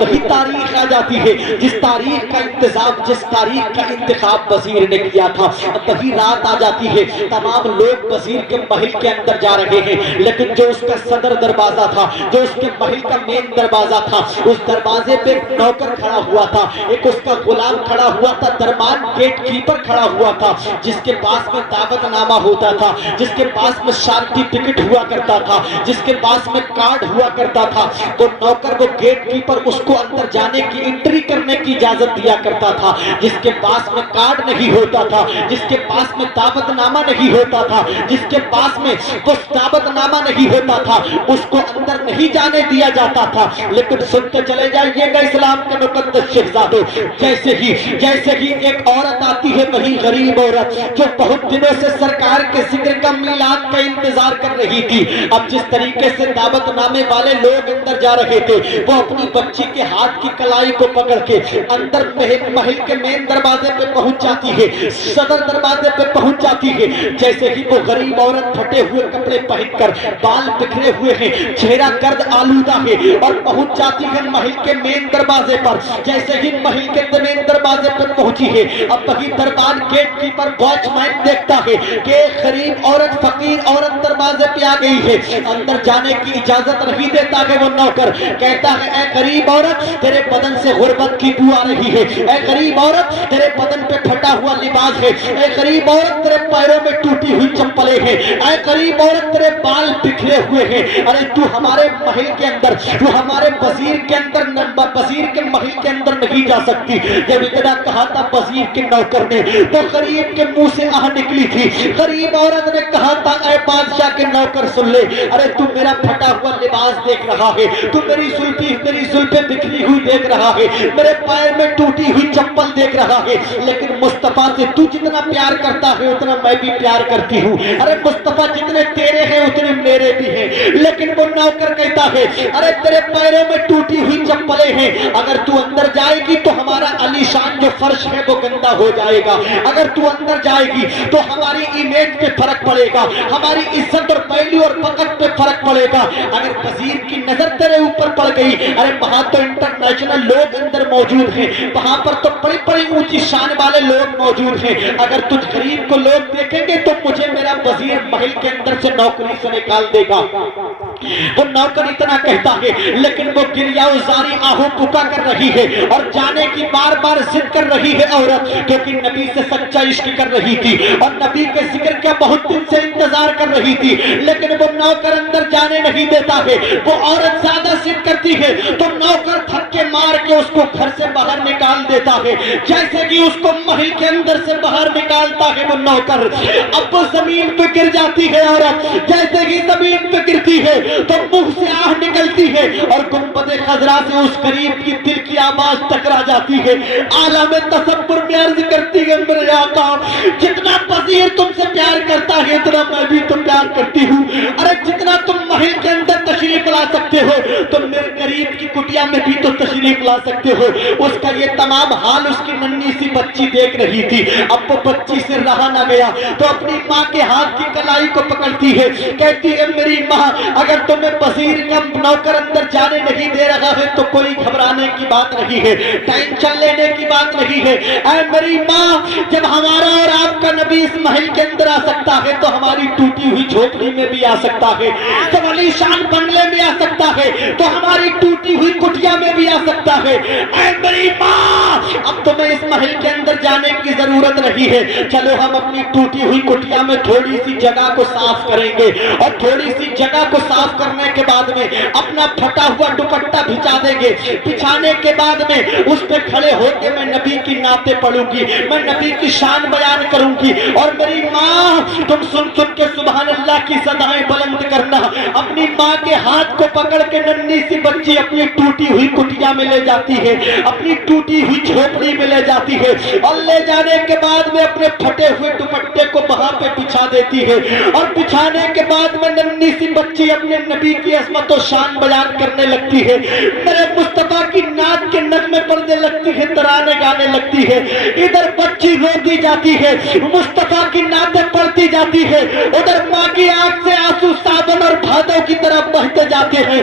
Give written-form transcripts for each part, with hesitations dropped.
وہی تاریخ آ جاتی ہے جس تاریخ کا انتظام، جس تاریخ کا انتخاب وزیر نے کیا تھا، وہی رات آ جاتی ہے، تمام لوگ وزیر کے محل کے اندر جا رہے ہیں، لیکن جو اس کا صدر دروازہ تھا، جو اس کے محل کا مین دروازہ تھا، اس دروازے پہ ایک نوکر کھڑا ہوا تھا، ایک اس کا غلام کھڑا ہوا تھا، درمان گیٹ کیپر کھڑا ہوا تھا، جس کے پاس میں دعوت نامہ ہوتا تھا، جس کے پاس میں شانتی ٹکٹ ہوا کرتا تھا، جس کے پاس میں کارڈ ہوا کرتا تھا۔ وہ نوکر، وہ گیٹ کیپر اس کو اندر جانے کی، انٹری کرنے کی اجازت دیا کرتا تھا۔ جس کے پاس میں کارڈ نہیں ہوتا تھا، جس کے پاس میں دعوت نامہ نہیں ہوتا تھا، جس کے پاس میں وہ دعوت نامہ نہیں ہوتا تھا، اس کو اندر نہیں جانے دیا جاتا تھا۔ لیکن سنتے چلے جائیے گا اسلام کے مقدس شہزادوں، جیسے ہی ایک عورت آتی ہے، وہی غریب عورت جو بہت دنوں سے سرکار کے ذکر کا میلاد کا انتظار کر رہی تھی، اب جس طریقے سے دعوت نامے والے لوگ اندر جا رہے تھے، وہ اپنی بچی کے ہاتھ کی کلائی کو پکڑ کے اندر محل کے مین دروازے پہ پہنچ جاتی ہے، صدر دروازے پہ پہنچ جاتی ہے۔ جیسے ہی وہ غریب عورت پھٹے ہوئے کپڑے پہن کر، بال بکھرے ہوئے ہیں، چہرہ گرد آلودہ ہے، اور پہنچ جاتی ہے محل کے مین دروازے پر۔ جیسے ہی محل کے مین دروازے پر پہنچی ہے، اب وہی دربان گیٹ کیپر واچ مین دیکھتا ہے کہ ایک غریب عورت، فقیر عورت دروازے پہ آ گئی ہے، اندر جانے کی اجازت نہیں دیتا ہے۔ وہ نوکر کہتا ہے، اے غریب عورت، تیرے بدن سے غربت کی بو آ رہی ہے، اے غریب عورت، تیرے بدن پہ پھٹا ہوا لباس ہے، اے غریب عورت، تیرے پیروں میں ٹوٹی ہوئی چپلیں ہیں، اے غریب عورت، تیرے بال بکھرے ہوئے ہیں، ارے تو ہمارے محل کے اندر، تو ہمارے وزیر کے اندر، وزیر کے محل کے اندر نہیں جا سکتی۔ جب اتنا کہا تھا وزیر کے نوکر نے، تو غریب کے منہ سے آہ نکلی تھی۔ غریب عورت نے کہا تھا، اے بادشاہ کے نوکر سن لے، ارے تو میرا پھٹا ہوا لباس دیکھ رہا ہے، تو میری زلفیں بکھری ہوئی دیکھ رہا ہے، میرے پیر میں ٹوٹی ہوئی چپل دیکھ رہا ہے، لیکن مصطفیٰ سے تو جتنا پیار کرتا ہے اتنا میں بھی پیار کرتی ہوں۔ ارے مصطفیٰ جتنے تیرے ہیں اتنے میرے بھی ہیں۔ لیکن وہ نوکر کہتا ہے، ارے تیرے پیروں میں ٹوٹی ہوئی چپلیں ہیں، اگر تو اندر جائے گی تو ہمارا علی شان جو فرش ہے وہ گندا ہو جائے گا، اگر تو اندر جائے گی تو ہماری امیج پہ فرق پڑے گا، ہماری عزت اور ویلیو اور وقت پہ فرق پڑے گا۔ اگر وزیر کی نظر تیرے اوپر پڑ گئی، ارے وہاں تو انٹرنیشنل لوگ اندر موجود ہیں، وہاں پر تو بڑی بڑی اونچی شان والے لوگ موجود ہیں، اگر تجھ غریب کو لوگ دیکھیں گے تو مجھے میرا وزیر محل کے اندر سے نوکری سے نکال دے گا۔ وہ نوکر اتنا کہتا ہے، لیکن وہ گریہ زاری آہو پکا کر رہی ہے اور جانے کی بار بار ضد کر رہی ہے عورت، کیونکہ نبی سے سچا عشق کر رہی تھی اور نبی کے ذکر کا بہت دن سے انتظار کر رہی تھی، لیکن وہ نوکر اندر جانے نہیں دیتا ہے۔ وہ عورت زیادہ ضد کرتی ہے تو نوکر دھکے مار کے اس کو گھر سے باہر نکال دیتا ہے۔ جیسے کہ اس کو محل کے اندر سے باہر نکالتا ہے وہ نوکر، اب وہ زمین پہ گر جاتی ہے عورت۔ جیسے ہی زمین پہ گرتی ہے تو منہ سے آہ نکلتی ہے اور گنبد خضرا سے اس غریب کی دل کی آواز ٹکرا جاتی ہے۔ عالم تصور میں عرض کرتی ہے، میرے آقا جتنا وزیر تم سے پیار کرتا ہے اتنا میں بھی تم پیار کرتی ہوں، ارے جتنا تم محل کے اندر تشریف لا سکتے ہو تم میرے غریب کی کٹیا میں بھی تو تشریف لا سکتے ہو۔ اس کا یہ تمام حال اس کی ننھی سی بچی دیکھ رہی تھی۔ اب وہ بچی سے رہا نہ گیا تو اپنی ماں کے ہاتھ کی کلائی کو پکڑتی ہے، کہتی ہے، میری ماں اگر تمہیں وزیر کا نوکر اندر جانے نہیں دے رہا ہے تو کوئی گھبرانے کی بات نہیں ہے، ٹینشن لینے کی بات نہیں ہے۔ اے میری ماں، جب ہمارا اور آپ کا نبی اس محل کے اندر آ سکتا ہے تو ہماری ٹوٹی ہوئی جھوپڑی میں بھی آ سکتا ہے، جب علی شان بنگلے میں آ سکتا ہے تو ہماری ٹوٹی ہوئی کٹیا میں بھی آ سکتا ہے۔ اے میری ماں، اب تمہیں اس محل کے اندر جانے کی ضرورت نہیں ہے، چلو ہم اپنی ٹوٹی ہوئی کٹیا میں تھوڑی سی جگہ کو صاف کریں گے اور تھوڑی سی جگہ کو صاف کرنے کے بعد میں اپنا پھٹا ہوا دوپٹہ بچھا دیں گے، بچھانے کے بعد میں اس پہ کھڑے ہو کے میں نبی کی نعتیں پڑھوں گی، میں نبی کی شان بیان کروں گی، اور میری ماں تم سن سن کے سبحان اللہ کی صدائیں بلند کرنا۔ اپنی ماں کے ہاتھ کو پکڑ کے ننھی سی بچی اپنی ٹوٹی ہوئی کٹیا میں لے جاتی ہے، اپنی ٹوٹی ہوئی جھوپڑی میں لے جاتی ہے، اور لے جانے کے بعد میں اپنے پھٹے ہوئے دوپٹے کو وہاں پہ بچھا دیتی ہے، اور بچھانے کے بعد میں ننھی سی بچی اپنے نبی کی عظمت و شان بیان کرنے لگتی ہے، میرے مصطفیٰ کی نعت کے نغمے پڑھنے لگتی ہے، ترانے گانے لگتی ہے۔ ادھر بچی رو دی جاتی ہے، مصطفیٰ کی نعتیں پڑھتی جاتی ہے، ادھر ماں کی آنکھ سے آنسو صابن اور بھادوں کی طرح بہتے جاتے ہیں،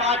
5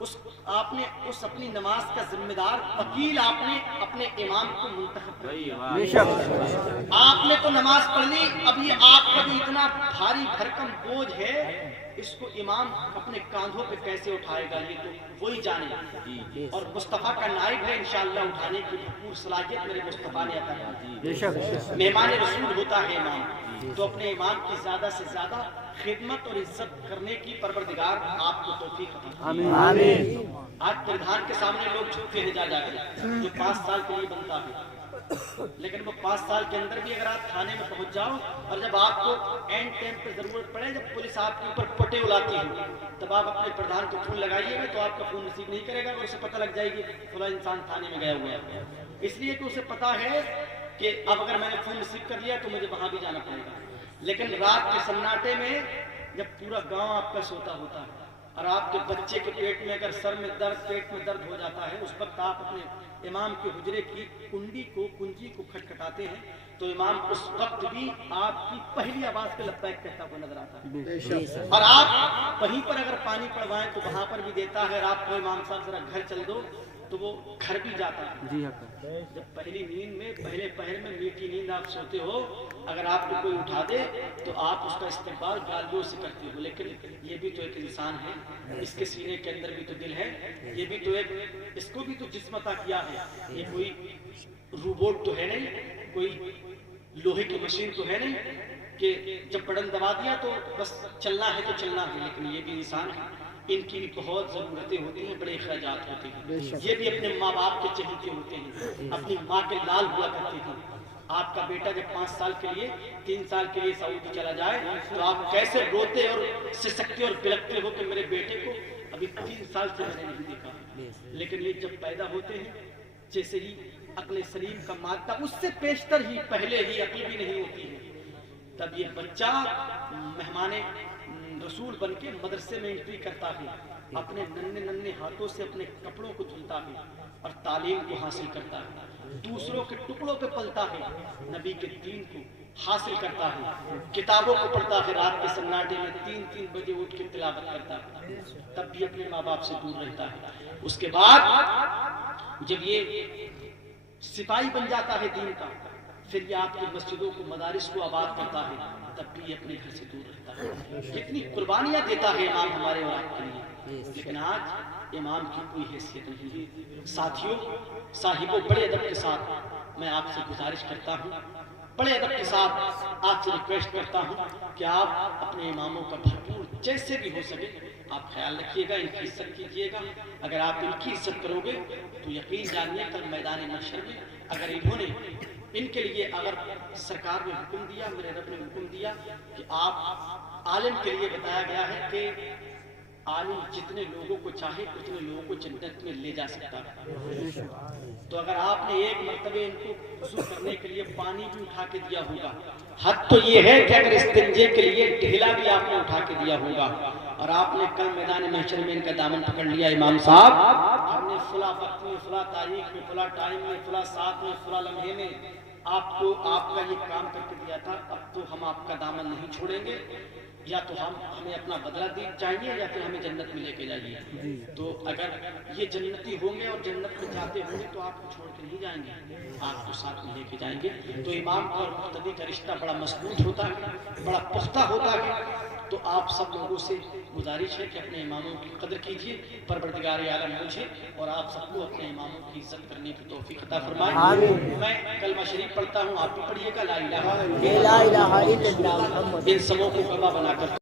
آپ نے اس اپنی نماز کا ذمہ دار وکیل آپ نے اپنے امام کو منتخب کر دیا. آپ نے تو نماز پڑھ لی, اب یہ آپ کا بھی اتنا بھاری بھرکم بوجھ ہے, اس کو امام اپنے کاندھوں پہ کیسے اٹھائے گا یہ تو وہی جانے. اور مصطفیٰ کا نائب ہے انشاءاللہ اٹھانے کی بھرپور صلاحیت میرے مصطفیٰ نے عطا کی. مہمان رسول ہوتا ہے امام, تو اپنے امام کی زیادہ سے زیادہ خدمت اور عزت کرنے کی پروردگار آپ کو توفیق عطا فرمائے. آمین. آج پردھان کے سامنے لوگ جھکتے ہیں جا کر, جو 5 سال کے لیے بنتا ہے, لیکن وہ 5 سال کے اندر بھی اگر آپ تھانے میں پہنچ جاؤ اور جب آپ کو اینڈ ٹائم پہ ضرورت پڑے, جب پولیس آپ کے اوپر پٹے الاتی ہے, تب آپ اپنے پردھان کو فون لگائیے گا تو آپ کا فون نصیب نہیں کرے گا, اور اسے پتہ لگ جائے گی فلاں انسان تھانے میں گیا ہوا ہے. اس لیے کہ اسے پتا ہے کہ اب اگر میں نے فون ریسیو کر لیا تو مجھے وہاں بھی جانا پڑے گا. لیکن رات کے سناٹے میں جب پورا گاؤں آپ کا سوتا ہوتا ہے اور آپ کے بچے کے پیٹ میں اگر سر میں درد, پیٹ میں درد ہو جاتا ہے, اس وقت آپ اپنے امام کے حجرے کی کنجی کو کھٹکھٹاتے ہیں, تو امام اس وقت بھی آپ کی پہلی آواز پہ لبیک کہتا ہوا نظر آتا ہے. اور آپ وہیں پر اگر پانی پڑوائیں تو وہاں پر بھی دیتا ہے, اور آپ کو امام صاحب ذرا گھر چل دو تو وہ گھر بھی جاتا ہے. جب پہلی نیند میں, پہلے پہر میں میٹھی نیند آپ سوتے ہو, اگر آپ کو کوئی اٹھا دے تو آپ اس کا استقبال گالیوں سے کرتے ہو, لیکن یہ بھی تو ایک انسان ہے, اس کے سینے کے اندر بھی تو دل ہے, یہ بھی تو ایک, اس کو بھی تو جسم عطا کیا ہے. یہ کوئی روبوٹ تو ہے نہیں, کوئی لوہے کی مشین تو ہے نہیں کہ جب بٹن دبا دیا تو بس چلنا ہے تو چلنا ہے, لیکن یہ بھی انسان ہے, ان کی بھی بہت ضرورتیں ہوتی ہیں, بڑے اخراجات ہوتے ہیں. یہ بھی اپنے ماں باپ کے چہیتے ہوتے ہیں, اپنی ماں کے لال ہوا کرتے ہیں. آپ کا بیٹا جب 5 سال کے لیے 3 سال کے لیے سعودی چلا جائے تو آپ کیسے روتے اور سسکتے اور بلکتے ہو کہ میرے بیٹے کو ابھی 3 سال سے میں نے نہیں دیکھا. لیکن یہ جب پیدا ہوتے ہیں, جیسے ہی عقل سلیم کا مادہ اس سے پیشتر ہی پہلے ہی عقل بھی نہیں ہوتی ہے, تب یہ بچہ مہمان رسول بن کے مدرسے میں انٹری کرتا ہے, اپنے ننھے ہاتھوں سے اپنے کپڑوں کو دھلتا ہے اور تعلیم کو حاصل کرتا ہے, دوسروں کے ٹکڑوں پہ پلتا ہے, نبی کے دین کو حاصل کرتا ہے, کتابوں کو پڑھتا ہے, رات کے سناٹے میں 3 بجے اٹھ کے تلاوت کرتا ہے, تب بھی اپنے ماں باپ سے دور رہتا ہے. اس کے بعد جب یہ سپاہی بن جاتا ہے دین کا, پھر یہ آپ کی مسجدوں کو, مدارس کو آباد کرتا ہے, تب بھی اپنے گھر سے دور رہتا ہے. کتنی قربانیاں دیتا ہے امام ہمارے اور آپ کے لیے, لیکن آج امام کی کوئی حیثیت نہیں. ساتھیوں, صاحبوں, بڑے ادب کے ساتھ میں آپ سے گزارش کرتا ہوں, بڑے ادب کے ساتھ آپ سے ریکویسٹ کرتا ہوں کہ آپ اپنے اماموں کا بھرپور جیسے بھی ہو سکے آپ خیال رکھیے گا, ان کی عزت کیجیے گا. اگر آپ ان کی عزت کرو گے تو یقین جانیے کل میدان محشر میں اگر انہوں نے ان کے لیے, اگر سرکار نے حکم دیا, میرے رب نے حکم دیا کہ آپ عالم کے لیے بتایا گیا ہے کہ عالم جتنے لوگوں کو چاہے اتنے لوگوں کو جنت میں لے جا سکتا ہے, تو اگر آپ نے ایک مرتبہ ان کو وضو کرنے کے لیے پانی بھی اٹھا کے دیا ہوگا, حد تو یہ ہے کہ اگر استنجے کے لیے ڈھیلا بھی آپ نے اٹھا کے دیا ہوگا, اور آپ نے کل میدان محشر میں ان کا دامن پکڑ لیا, امام صاحب ہم نے فلاں وقت میں, فلاں تاریخ میں, فلاں ٹائم میں, فلاں ساتھ میں, فلاں لمحے میں آپ کو آپ کا یہ کام کر کے دیا تھا, اب تو ہم آپ کا دامن نہیں چھوڑیں گے, یا تو ہمیں اپنا بدلہ چاہیے یا پھر ہمیں جنت میں لے کے جائیے. تو اگر یہ جنتی ہوں گے اور جنت میں جاتے ہوں گے تو آپ کو چھوڑ کے نہیں جائیں گے, آپ کو ساتھ میں لے کے جائیں گے. تو امام اور مقتدی کا رشتہ بڑا مضبوط ہوتا ہے, بڑا پختہ ہوتا ہے. تو آپ سب لوگوں سے گزارش ہے کہ اپنے اماموں کی قدر کیجیے, پروردگار عالم مجھے اور آپ سب کو اپنے اماموں کی عزت کرنے کی توفیق عطا فرمائے. میں کلمہ شریف پڑھتا ہوں, آپ بھی پڑھیے گا, لا الہ الا اللہ, ان سبوں کو کعبہ بنا کر